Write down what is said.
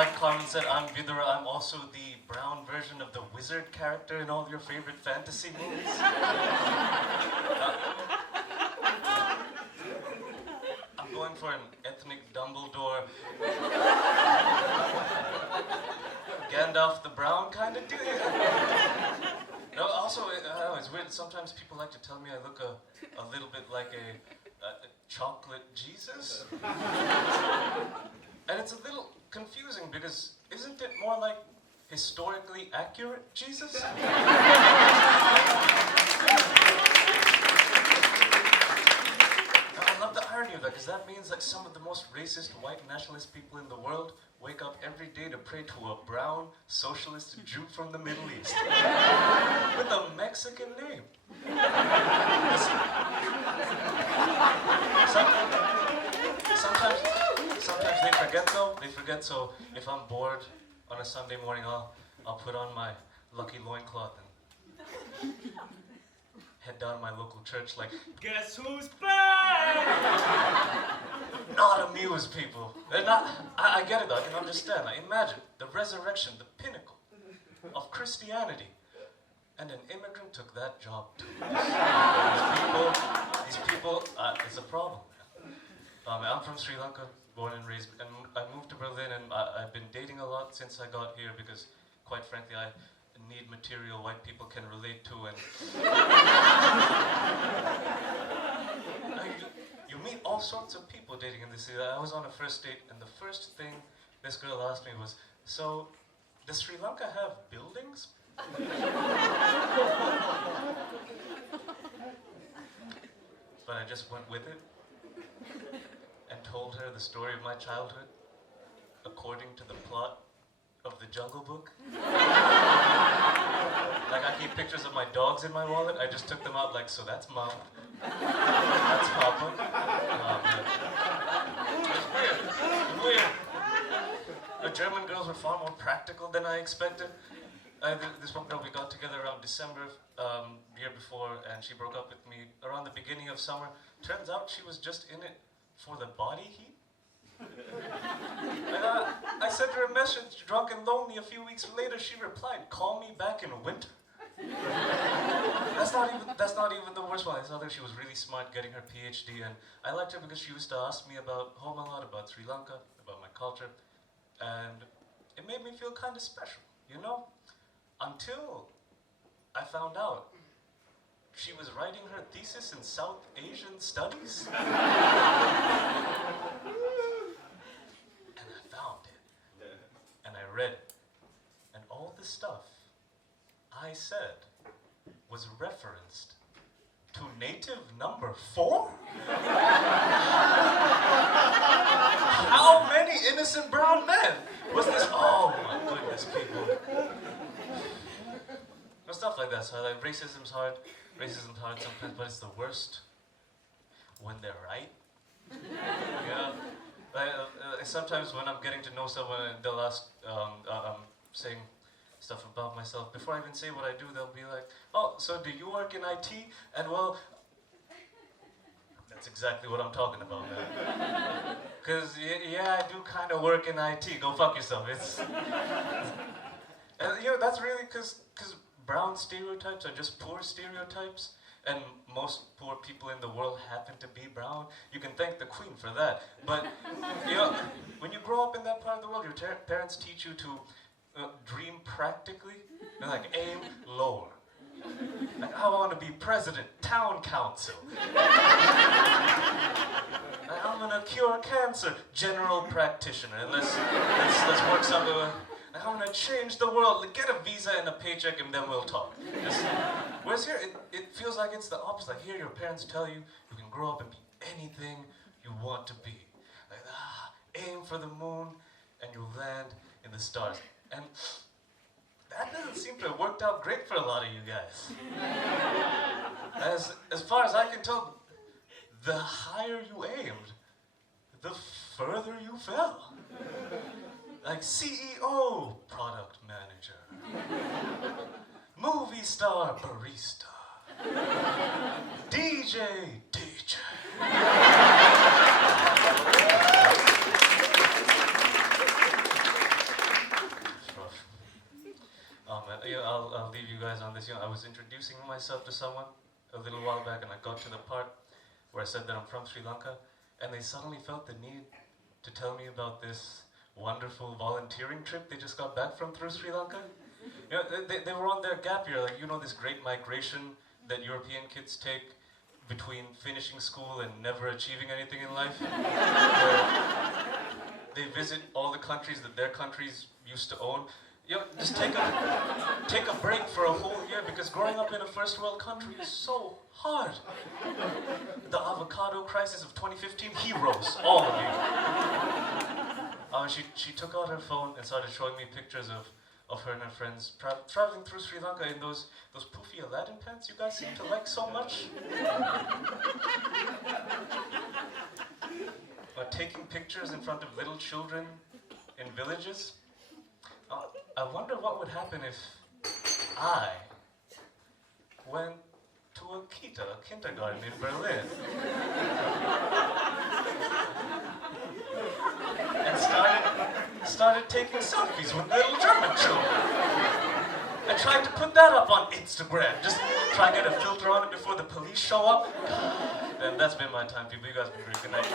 like Carmen said, I'm Vidura. I'm also the brown version of the wizard character in all your favorite fantasy movies. I'm going for an ethnic Dumbledore, Gandalf the Brown kind of deal. No, also, it's weird. Sometimes people like to tell me I look a little bit like a chocolate Jesus. And it's a little confusing because isn't it more like historically accurate Jesus? I love the irony of that because that means that some of the most racist white nationalist people in the world wake up every day to pray to a brown socialist Jew from the Middle East with a Mexican name. Sometimes they forget though. They forget. So if I'm bored on a Sunday morning, I'll put on my lucky loincloth and head down to my local church like, guess who's back? Not amused people. They're not. I get it though. I can understand. I imagine the resurrection, the pinnacle of Christianity. And an immigrant took that job too. These people, it's a problem. I'm from Sri Lanka, born and raised, and I moved to Berlin, and I've been dating a lot since I got here because, quite frankly, I need material white people can relate to, and you meet all sorts of people dating in this city. I was on a first date, and the first thing this girl asked me was, "So, does Sri Lanka have buildings?" But I just went with it and told her the story of my childhood according to the plot of the Jungle Book. Like I keep pictures of my dogs in my wallet. I just took them out like, so that's Mom. That's Papa. Oh, man. It's weird. The German girls were far more practical than I expected. This one girl, we got together around December, year before, and she broke up with me around the beginning of summer. Turns out she was just in it for the body heat. And I sent her a message, drunk and lonely. A few weeks later, she replied, "Call me back in winter." That's not even the worst one. I saw that she was really smart, getting her PhD, and I liked her because she used to ask me about home a lot, about Sri Lanka, about my culture, and it made me feel kind of special, you know? Until I found out she was writing her thesis in South Asian studies. And I found it. And I read it. And all the stuff I said was referenced to native number 4? How many innocent brown men was this? Oh my goodness, people. Stuff like that. So like racism's hard sometimes, but it's the worst when they're right. Yeah. Sometimes when I'm getting to know someone and they'll ask, I'm saying stuff about myself, before I even say what I do, they'll be like, "Oh, so do you work in IT?" And well, that's exactly what I'm talking about, man. Because yeah, I do kind of work in IT. Go fuck yourself. And you know, that's really because brown stereotypes are just poor stereotypes, and most poor people in the world happen to be brown. You can thank the Queen for that. But you know, when you grow up in that part of the world, your parents teach you to dream practically. They're like, aim lower. Like, I want to be president, town council. Like, I'm gonna cure cancer, general practitioner. And let's work something. Like, I'm gonna change the world. Like, get a visa and a paycheck, and then we'll talk. Whereas here, it feels like it's the opposite. Like here, your parents tell you you can grow up and be anything you want to be. Like, aim for the moon, and you'll land in the stars. And that doesn't seem to have worked out great for a lot of you guys. As far as I can tell, the higher you aimed, the further you fell. Like CEO, product manager. Movie star, barista. DJ. was introducing myself to someone a little while back, and I got to the part where I said that I'm from Sri Lanka, and they suddenly felt the need to tell me about this wonderful volunteering trip they just got back from through Sri Lanka. You know, they were on their gap year, like, you know, this great migration that European kids take between finishing school and never achieving anything in life. Where they visit all the countries that their countries used to own. You know, just take a break for a whole year, because growing up in a first world country is so hard. The avocado crisis of 2015, heroes, all of you. She took out her phone and started showing me pictures of her and her friends traveling through Sri Lanka in those poofy Aladdin pants you guys seem to like so much. Taking pictures in front of little children in villages. I wonder what would happen if I went to a kindergarten in Berlin, and started taking selfies with little German children. I tried to put that up on Instagram, just try and get a filter on it before the police show up. And that's been my time, people. You guys have been great. Good night.